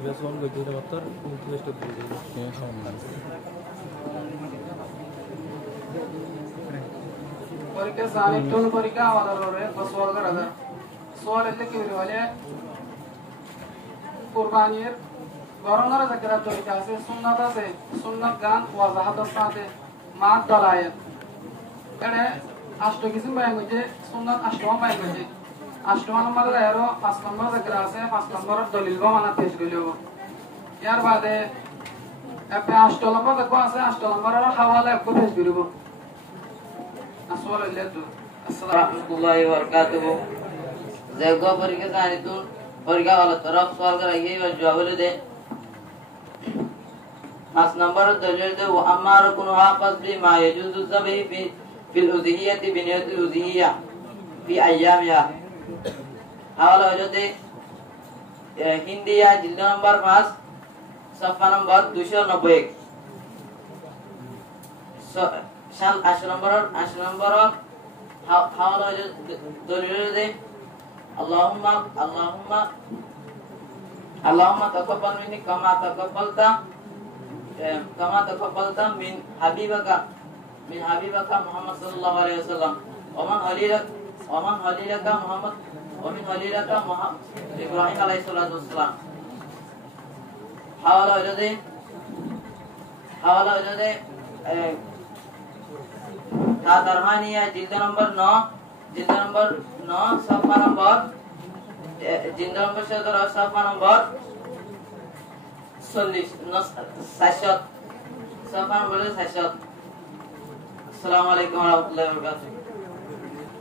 Ibason gojira motor invest to পরীক্ষা Sunny toll পরীক্ষা আমাদের ওরে বসওয়াল করা সোয়াল এলে কি বলে কুরবানির গরনার zakara তরিকা আছে সুন্নাত আছে সুন্নাত গান ওয়াজাহাত আছে মাত দলায়েত এড়ে আষ্ট কিসিম বায়ান হইছে সুন্নাত আষ্টম বায়ান হইছে আষ্টম নম্বর এরো 5 নম্বর zakara আছে 5 নম্বর দলিল বানা পেশ করিব ইয়ার বাদে আপনি 8 নম্বর দেখো আছে 8 নম্বরের হাওয়ালা একটু পেশ করিব আসসালামু আলাইকুম রাহমাতুল্লাহি ওয়া বারাকাতুহু জায়গা পরীক্ষা জানিতুন পরীক্ষা वाला तरफ सवाल कराइए और जवाब दे 5 नंबर दलील दे व अमार कुनहा फस्बी मा यजुजु ज़बी फिल उज़हियति बिनियतिल उज़हिया फी अय्यामिया हवाला हो दे हिंदिया जिल्दा नंबर 5 सफा नंबर 291 शान 8 नंबर हवाला हो दलील दे Allahumma taqabbal minni kama taqabbalta min habibaka Muhammad sallallahu alaihi wasallam wa man halilaka Muhammad wa min halilaka Ibrahim alaihi salatu wassalam hawala hojade ta darhaniya jilda number 9 सफा number जिंदा number से तो सफा number 40 सफा number 60 अस्सलाम वालेकुम व रहमतुल्लाहि व बरकातुहू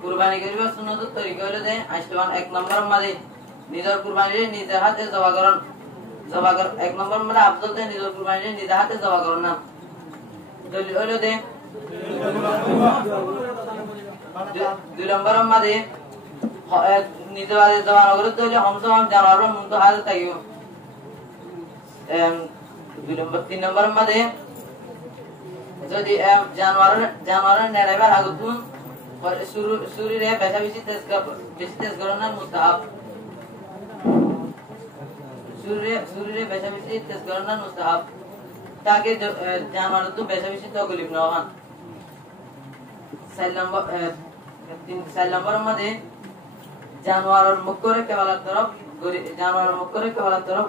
কুরবানি করিবা সুন্নত তরিকা হলো যে 1 নম্বর মাঝে নিজের কুরবানি নিজের হাতে জবা করেন 1 নম্বর মানে আফজল যে নিজের কুরবানি নিজের হাতে জবা করেন না দলিল হলো যে 2 নম্বর মাঝে নিজে বাদে জবান করে তো হামসাম জানার মতো হাল তাইও 3 নম্বর মাঝে যদি জানোয়ারের নেড়াইবার আগুন শরীরে বেশি তেজ করানো মুস্তাহাব শরীরে বেশি তেজ করানো মুস্তাহাব তাকে জানোয়ার তো বেশি তকলিফ না হয় 4 নম্বর মধ্যে জানোয়ারের মুখ করে কেবলার তরফ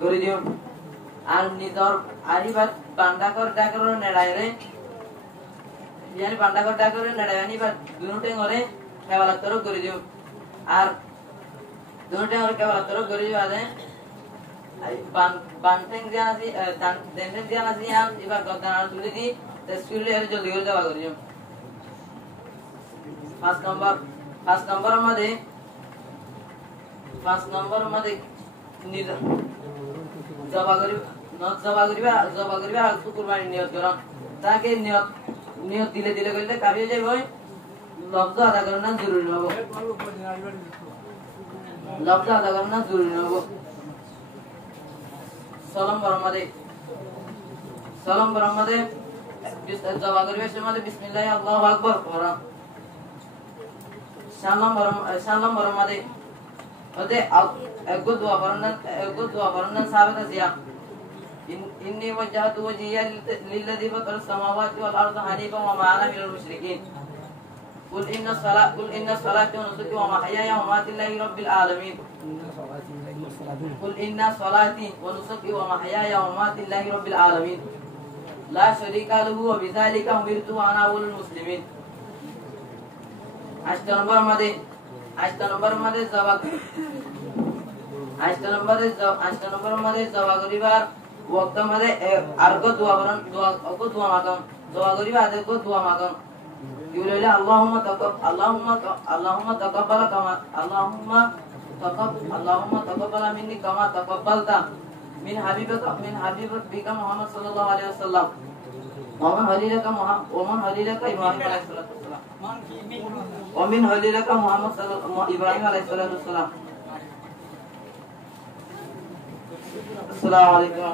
গড়ি দিও আর নিজর আরিবাত পান্ডাকর ডাকর নেড়াইরে ইয়ানি পান্ডাকর ডাকর নেড়াইনি বা দুনুটে করে কেবলার তরফ গড়ি দিও আর দুনুটে করে কেবলার তরফ গড়ি দিও আদে বানটেং জানাসি দেনটেং জানাসি আর এবার গদান তুলি দি তেসুলে এর জলদি করে যাওয়া করি 5 নম্বর মধ্যে নিজ জবা করিবা আর কুরবানি নিয়ত করন তাকে নিয়ত দিলে কইলে কাবিয়ে যাইব লফজ আদা করা না জরুরি হবে সালাম বরমাদে জবা করিবা সময় বিসমিল্লাহ আল্লাহু আকবার পড়া Shalom warahmatullahi Ode ego dua barandan sahabat Asia inni wajjahtu wajhiya lilladzi fatara samawati wal arda hanifan wa ma ana minal musyrikin Qul inna salati wa nusuki wa mahyaya wa mamati lillahi rabbil alamin Qul inna salati wa nusuki wa mahyaya wa mamati lillahi rabbil alamin La sharika lahu wa bidzalika umirtu wa ana awwalul muslimin 8 নম্বর মধ্যে জবা করিবার ওয়াক্ত মধ্যে আরগো দোয়া করিবা আদে দোয়া মাগন ইউলে আল্লাহুম্মা তাকাব্বাল কামা আল্লাহুম্মা তাকাব্বাল মিন্নি কামা তাকাব্বালতা মিন হাবিবিকা মুহাম্মদ সাল্লাল্লাহু আলাইহি ওয়াসাল্লাম ওমান হালিলাকা ইব্রাহিম আলাইহিস সালাতু ওয়াসসালাম ومن هليلك محمد صلى الله إبراهيم عليه الصلاة والسلام السلام عليكم